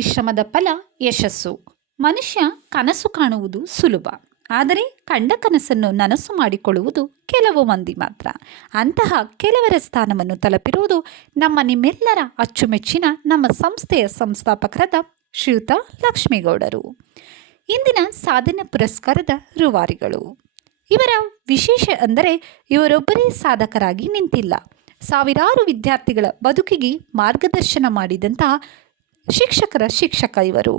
ಪರಿಶ್ರಮದ ಫಲ ಯಶಸ್ಸು. ಮನುಷ್ಯ ಕನಸು ಕಾಣುವುದು ಸುಲಭ, ಆದರೆ ಕಂಡ ಕನಸನ್ನು ನನಸು ಮಾಡಿಕೊಳ್ಳುವುದು ಕೆಲವು ಮಂದಿ ಮಾತ್ರ. ಅಂತಹ ಕೆಲವರ ಸ್ಥಾನವನ್ನು ತಲುಪಿರುವುದು ನಿಮ್ಮೆಲ್ಲರ ಅಚ್ಚುಮೆಚ್ಚಿನ ನಮ್ಮ ಸಂಸ್ಥೆಯ ಸಂಸ್ಥಾಪಕರಾದ ಶ್ರೀಯುತ ಲಕ್ಷ್ಮೇಗೌಡರು, ಇಂದಿನ ಸಾಧನೆ ಪುರಸ್ಕಾರದ ರೂವಾರಿಗಳು. ಇವರ ವಿಶೇಷ ಅಂದರೆ ಇವರೊಬ್ಬರೇ ಸಾಧಕರಾಗಿ ನಿಂತಿಲ್ಲ, ಸಾವಿರಾರು ವಿದ್ಯಾರ್ಥಿಗಳ ಬದುಕಿಗೆ ಮಾರ್ಗದರ್ಶನ ಮಾಡಿದಂತಹ ಶಿಕ್ಷಕರ ಶಿಕ್ಷಕ ಇವರು.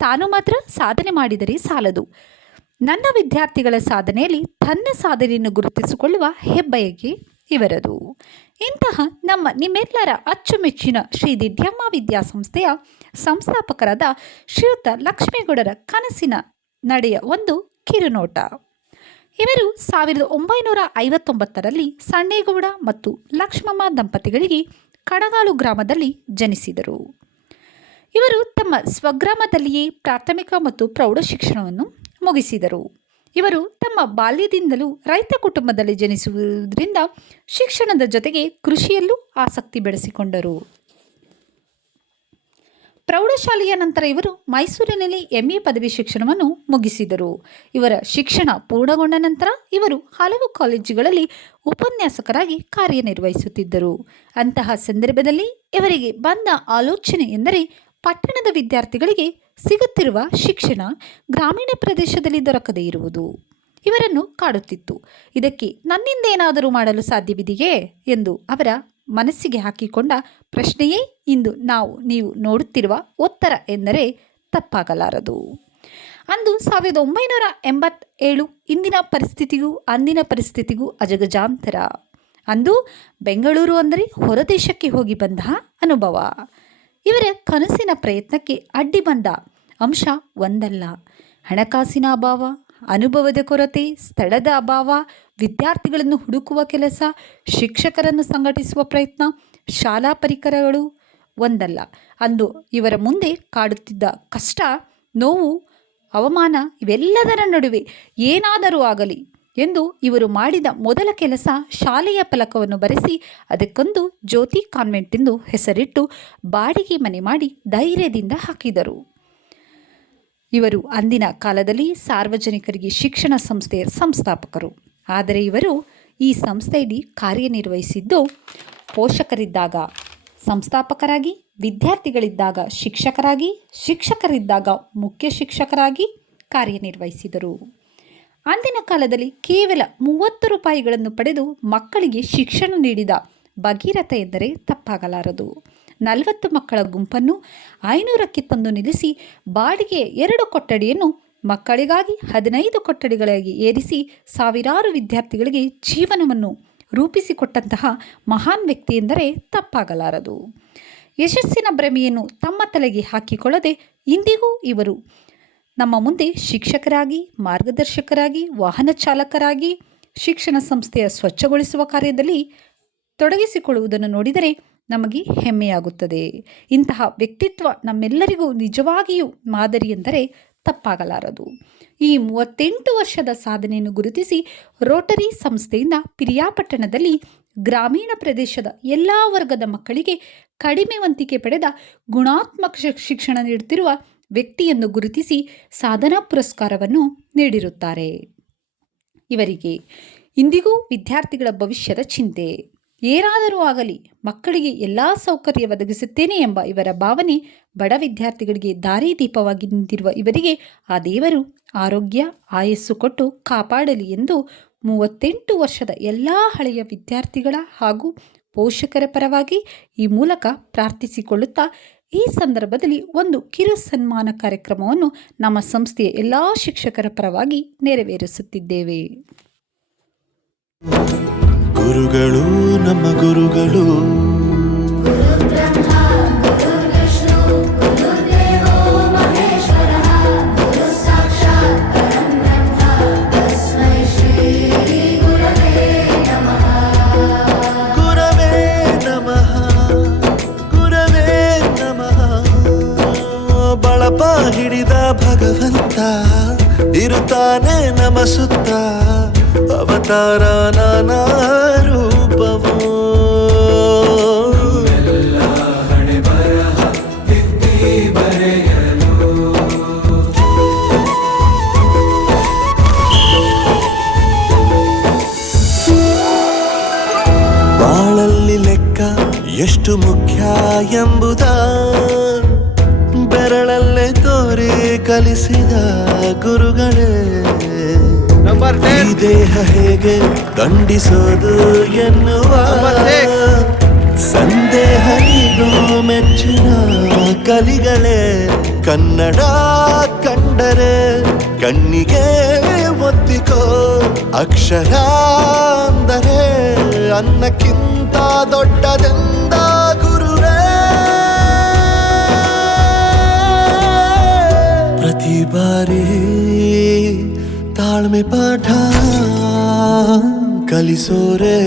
ತಾನು ಮಾತ್ರ ಸಾಧನೆ ಮಾಡಿದರೆ ಸಾಲದು, ನನ್ನ ವಿದ್ಯಾರ್ಥಿಗಳ ಸಾಧನೆಯಲ್ಲಿ ತನ್ನ ಸಾಧನೆಯನ್ನು ಗುರುತಿಸಿಕೊಳ್ಳುವ ಹೆಬ್ಬಯಕೆ ಇವರದು. ಇಂತಹ ನಿಮ್ಮೆಲ್ಲರ ಅಚ್ಚುಮೆಚ್ಚಿನ ಶ್ರೀ ದಿಡ್ಯಮ್ಮ ವಿದ್ಯಾಸಂಸ್ಥೆಯ ಸಂಸ್ಥಾಪಕರಾದ ಶ್ರೀಯುತ ಲಕ್ಷ್ಮೇಗೌಡರ ಕನಸಿನ ನಡೆಯ ಒಂದು ಕಿರುನೋಟ. ಇವರು 1959ರಲ್ಲಿ ಸಣ್ಣೇಗೌಡ ಮತ್ತು ಲಕ್ಷ್ಮಮ್ಮ ದಂಪತಿಗಳಿಗೆ ಕಣಗಾಲು ಗ್ರಾಮದಲ್ಲಿ ಜನಿಸಿದರು. ಇವರು ತಮ್ಮ ಸ್ವಗ್ರಾಮದಲ್ಲಿಯೇ ಪ್ರಾಥಮಿಕ ಮತ್ತು ಪ್ರೌಢ ಶಿಕ್ಷಣವನ್ನು ಮುಗಿಸಿದರು. ಇವರು ತಮ್ಮ ಬಾಲ್ಯದಿಂದಲೂ ರೈತ ಕುಟುಂಬದಲ್ಲಿ ಜನಿಸುವುದರಿಂದ ಶಿಕ್ಷಣದ ಜೊತೆಗೆ ಕೃಷಿಯಲ್ಲೂ ಆಸಕ್ತಿ ಬೆಳೆಸಿಕೊಂಡರು. ಪ್ರೌಢಶಾಲೆಯ ನಂತರ ಇವರು ಮೈಸೂರಿನಲ್ಲಿ MA ಪದವಿ ಶಿಕ್ಷಣವನ್ನು ಮುಗಿಸಿದರು. ಇವರ ಶಿಕ್ಷಣ ಪೂರ್ಣಗೊಂಡ ನಂತರ ಇವರು ಹಲವು ಕಾಲೇಜುಗಳಲ್ಲಿ ಉಪನ್ಯಾಸಕರಾಗಿ ಕಾರ್ಯನಿರ್ವಹಿಸುತ್ತಿದ್ದರು. ಅಂತಹ ಸಂದರ್ಭದಲ್ಲಿ ಇವರಿಗೆ ಬಂದ ಆಲೋಚನೆ ಎಂದರೆ ಪಟ್ಟಣದ ವಿದ್ಯಾರ್ಥಿಗಳಿಗೆ ಸಿಗುತ್ತಿರುವ ಶಿಕ್ಷಣ ಗ್ರಾಮೀಣ ಪ್ರದೇಶದಲ್ಲಿ ದೊರಕದೇ ಇರುವುದು ಇವರನ್ನು ಕಾಡುತ್ತಿತ್ತು. ಇದಕ್ಕೆ ನನ್ನಿಂದ ಏನಾದರೂ ಮಾಡಲು ಸಾಧ್ಯವಿದೆಯೇ ಎಂದು ಅವರ ಮನಸ್ಸಿಗೆ ಹಾಕಿಕೊಂಡ ಪ್ರಶ್ನೆಯೇ ಇಂದು ನೀವು ನೋಡುತ್ತಿರುವ ಉತ್ತರ ಎಂದರೆ ತಪ್ಪಾಗಲಾರದು. ಅಂದು 1987 ಇಂದಿನ ಪರಿಸ್ಥಿತಿಗೂ ಅಂದಿನ ಪರಿಸ್ಥಿತಿಗೂ ಅಜಗಜಾಂತರ. ಅಂದು ಬೆಂಗಳೂರು ಅಂದರೆ ಹೊರದೇಶಕ್ಕೆ ಹೋಗಿ ಬಂದ ಅನುಭವ. ಇವರ ಕನಸಿನ ಪ್ರಯತ್ನಕ್ಕೆ ಅಡ್ಡಿ ಬಂದ ಅಂಶ ಒಂದಲ್ಲ, ಹಣಕಾಸಿನ ಅಭಾವ, ಅನುಭವದ ಕೊರತೆ, ಸ್ಥಳದ ಅಭಾವ, ವಿದ್ಯಾರ್ಥಿಗಳನ್ನು ಹುಡುಕುವ ಕೆಲಸ, ಶಿಕ್ಷಕರನ್ನು ಸಂಘಟಿಸುವ ಪ್ರಯತ್ನ, ಶಾಲಾ ಪರಿಕರಗಳು ಒಂದಲ್ಲ. ಅಂದು ಇವರ ಮುಂದೆ ಕಾಡುತ್ತಿದ್ದ ಕಷ್ಟ, ನೋವು, ಅವಮಾನ ಇವೆಲ್ಲದರ ನಡುವೆ ಏನಾದರೂ ಆಗಲಿ ಎಂದು ಇವರು ಮಾಡಿದ ಮೊದಲ ಕೆಲಸ ಶಾಲೆಯ ಫಲಕವನ್ನು ಬರೆಸಿ ಅದಕ್ಕೊಂದು ಜ್ಯೋತಿ ಕಾನ್ವೆಂಟ್ ಎಂದು ಹೆಸರಿಟ್ಟು ಬಾಡಿಗೆ ಮನೆ ಮಾಡಿ ಧೈರ್ಯದಿಂದ ಹಾಕಿದರು. ಇವರು ಅಂದಿನ ಕಾಲದಲ್ಲಿ ಸಾರ್ವಜನಿಕರಿಗೆ ಶಿಕ್ಷಣ ಸಂಸ್ಥೆಯ ಸಂಸ್ಥಾಪಕರು. ಆದರೆ ಇವರು ಈ ಸಂಸ್ಥೆಯಲ್ಲಿ ಕಾರ್ಯನಿರ್ವಹಿಸಿದ್ದು ಪೋಷಕರಿದ್ದಾಗ ಸಂಸ್ಥಾಪಕರಾಗಿ, ವಿದ್ಯಾರ್ಥಿಗಳಿದ್ದಾಗ ಶಿಕ್ಷಕರಾಗಿ, ಶಿಕ್ಷಕರಿದ್ದಾಗ ಮುಖ್ಯ ಶಿಕ್ಷಕರಾಗಿ ಕಾರ್ಯನಿರ್ವಹಿಸಿದರು. ಅಂದಿನ ಕಾಲದಲ್ಲಿ ಕೇವಲ 30 ರೂಪಾಯಿಗಳನ್ನು ಪಡೆದು ಮಕ್ಕಳಿಗೆ ಶಿಕ್ಷಣ ನೀಡಿದ ಭಗೀರಥ ಎಂದರೆ ತಪ್ಪಾಗಲಾರದು. 40 ಮಕ್ಕಳ ಗುಂಪನ್ನು 500ಕ್ಕೆ ತಂದು ನಿಲ್ಲಿಸಿ ಬಾಡಿಗೆ 2 ಕೊಠಡಿಯನ್ನು ಮಕ್ಕಳಿಗಾಗಿ 15 ಕೊಠಡಿಗಳಾಗಿ ಏರಿಸಿ ಸಾವಿರಾರು ವಿದ್ಯಾರ್ಥಿಗಳಿಗೆ ಜೀವನವನ್ನು ರೂಪಿಸಿಕೊಟ್ಟಂತಹ ಮಹಾನ್ ವ್ಯಕ್ತಿ ಎಂದರೆ ತಪ್ಪಾಗಲಾರದು. ಯಶಸ್ಸಿನ ಭ್ರಮೆಯನ್ನು ತಮ್ಮ ತಲೆಗೆ ಹಾಕಿಕೊಳ್ಳದೆ ಇಂದಿಗೂ ಇವರು ನಮ್ಮ ಮುಂದೆ ಶಿಕ್ಷಕರಾಗಿ, ಮಾರ್ಗದರ್ಶಕರಾಗಿ, ವಾಹನ ಚಾಲಕರಾಗಿ, ಶಿಕ್ಷಣ ಸಂಸ್ಥೆಯ ಸ್ವಚ್ಛಗೊಳಿಸುವ ಕಾರ್ಯದಲ್ಲಿ ತೊಡಗಿಸಿಕೊಳ್ಳುವುದನ್ನು ನೋಡಿದರೆ ನಮಗೆ ಹೆಮ್ಮೆಯಾಗುತ್ತದೆ. ಇಂತಹ ವ್ಯಕ್ತಿತ್ವ ನಮ್ಮೆಲ್ಲರಿಗೂ ನಿಜವಾಗಿಯೂ ಮಾದರಿ ಎಂದರೆ ತಪ್ಪಾಗಲಾರದು. ಈ 38 ವರ್ಷದ ಸಾಧನೆಯನ್ನು ಗುರುತಿಸಿ ರೋಟರಿ ಸಂಸ್ಥೆಯಿಂದ ಪಿರಿಯಾಪಟ್ಟಣದಲ್ಲಿ ಗ್ರಾಮೀಣ ಪ್ರದೇಶದ ಎಲ್ಲ ವರ್ಗದ ಮಕ್ಕಳಿಗೆ ಕಡಿಮೆ ವಂತಿಕೆ ಪಡೆದ ಗುಣಾತ್ಮಕ ಶಿಕ್ಷಣ ನೀಡುತ್ತಿರುವ ವ್ಯಕ್ತಿಯನ್ನು ಗುರುತಿಸಿ ಸಾಧನಾ ಪುರಸ್ಕಾರವನ್ನು ನೀಡಿರುತ್ತಾರೆ. ಇವರಿಗೆ ಇಂದಿಗೂ ವಿದ್ಯಾರ್ಥಿಗಳ ಭವಿಷ್ಯದ ಚಿಂತೆ. ಏನಾದರೂ ಆಗಲಿ ಮಕ್ಕಳಿಗೆ ಎಲ್ಲ ಸೌಕರ್ಯ ಒದಗಿಸುತ್ತೇನೆ ಎಂಬ ಇವರ ಭಾವನೆ ಬಡ ವಿದ್ಯಾರ್ಥಿಗಳಿಗೆ ದಾರಿದೀಪವಾಗಿ ನಿಂತಿರುವ ಇವರಿಗೆ ಆ ದೇವರು ಆರೋಗ್ಯ ಆಯಸ್ಸು ಕೊಟ್ಟು ಕಾಪಾಡಲಿ ಎಂದು 38 ವರ್ಷದ ಎಲ್ಲ ಹಳೆಯ ವಿದ್ಯಾರ್ಥಿಗಳ ಹಾಗೂ ಪೋಷಕರ ಪರವಾಗಿ ಈ ಮೂಲಕ ಪ್ರಾರ್ಥಿಸಿಕೊಳ್ಳುತ್ತಾ ಈ ಸಂದರ್ಭದಲ್ಲಿ ಒಂದು ಕಿರು ಸನ್ಮಾನ ಕಾರ್ಯಕ್ರಮವನ್ನು ನಮ್ಮ ಸಂಸ್ಥೆಯ ಎಲ್ಲ ಶಿಕ್ಷಕರ ಪರವಾಗಿ ನೆರವೇರಿಸುತ್ತಿದ್ದೇವೆ. ಗುರುಗಳು ನಮ್ಮ ಗುರುಗಳು, ಬಳಪ ಹಿಡಿದ ಭಗವಂತ ಇರುತ್ತಾನೆ ನಮ ಸುತ್ತ, ಅವತಾರ ನಾನಾ ರೂಪವೋ. ಹಣೆ ಬರಹ ತಿದ್ದಿ ಬರೆ ಎಷ್ಟು ಮುಖ್ಯ ಎಂಬುದ ಬೆರಳಲ್ಲೇ ತೋರಿ ಕಲಿಸಿದ ಗುರುಗಳೇ. ಈ ದೇಹ ಹೇಗೆ ದಂಡಿಸೋದು ಎನ್ನುವ ಸಂದೇಹನಿಗೂ ಮೆಚ್ಚಿನ ಕಲಿಗಳೇ. ಕನ್ನಡ ಕಂಡರೆ ಕಣ್ಣಿಗೆ ಒತ್ತಿಕೋ, ಅಕ್ಷರ ಅಂದರೆ ಅನ್ನಕ್ಕಿಂತ ದೊಡ್ಡದೆಂದ ಗುರುವೇ. ಪ್ರತಿ ಬಾರಿ ತಾಳ್ಮೆ ಪಾಠ ಕಲಿಸೋರೆ